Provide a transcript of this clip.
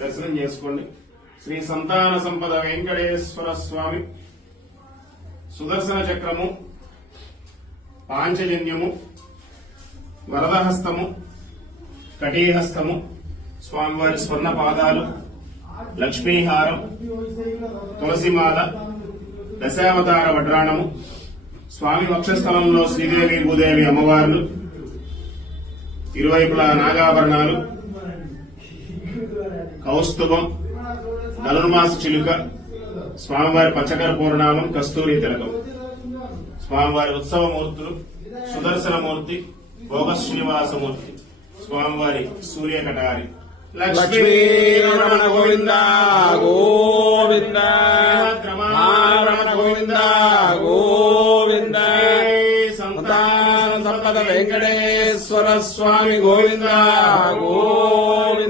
దర్శనం చేసుకోండి. శ్రీ సంతాన సంపద వెంకటేశ్వర స్వామి సుదర్శన చక్రము, పాంచజన్యము, వరదహస్తము, కటీహస్తము, స్వామివారి స్వర్ణ పాదాలు, లక్ష్మీహారం, తులసిమాల, దశావతార వడ్రాణము, స్వామి వక్షస్థలంలో శ్రీదేవి భూదేవి అమ్మవార్లు, ఇరువైపులా నాగాభరణాలు, కౌస్తుభం, ధనుర్మాస చిలుక, స్వామివారి పచ్చకర్పూర్ణామం, కస్తూరి తిలకం, స్వామివారి ఉత్సవమూర్తులు, సుదర్శనమూర్తి, భోగ శ్రీనివాసమూర్తి, స్వామివారి సూర్యకటారి. లక్ష్మీరమణ గోవింద గోవింద, రమణ గోవింద గోవింద, సంతాన సంపద వెంకటేశ్వర స్వామి గోవింద గోవింద.